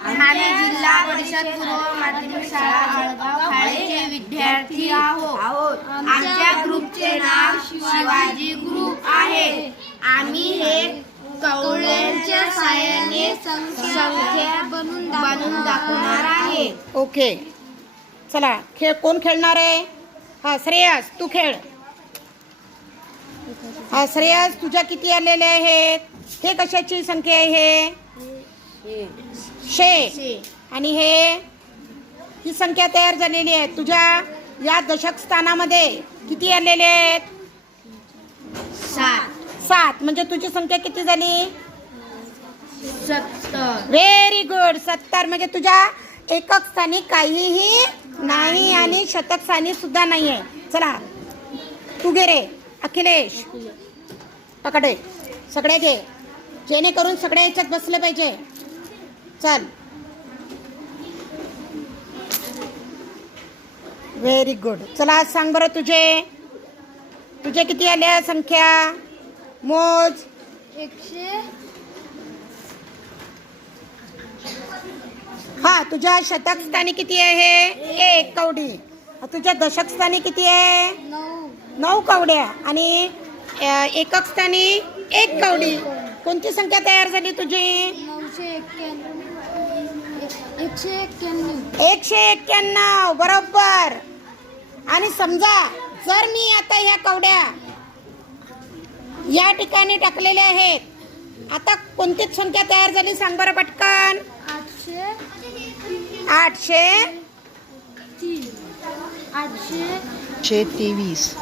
आम्ही जिल्हा परिषद पूर्व माध्यमिक शाळा जळगाव खाळेचे विद्यार्थी आहोत. आमच्या ग्रुपचे नाव शिवाजी ग्रुप आहे. आम्ही हे कवड्यांच्या साहाय्याने संख्या बनवून दाखवणार आहे. ओके, चला खेळ कोण खेळणार आहे? हा श्रेयस, तू खेळ. हा श्रेयस, तुझ्या किती आलेले आहेत? हे कशाची संख्या आहे? शे. आणि हे ही संख्या तयार झालेली आहे. तुझ्या या दशक स्थानामध्ये किती आलेले आहेत? 7. म्हणजे तुझी संख्या किती झाली? 70. Very good. 70 म्हणजे तुझ्या एकक स्थानी काहीही नाही आणि शतक स्थानी सुद्धा नाही आहे. चला तू घे रे अखिलेश, पकडे सगळे घे, जेणेकरून सगळ्या याच्यात बसले पाहिजे. चल, व्हेरी गुड. चला सांग बरं, तुझे किती आल्या संख्या? मोज. 100. हा, तुझ्या शतक स्थानी किती आहे? 1 कवडी. तुझ्या दशक स्थानी किती आहे? 9 कवड्या. आणि एकक स्थानी 1 कवडी. कोणती संख्या तयार झाली तुझी? 191. बरोबर. आणि समजा जर मी आता ह्या कवड्या या ठिकाणी टाकलेल्या आहेत, आता कोणती संख्या तयार झाली सांग बरं पटकन? 823.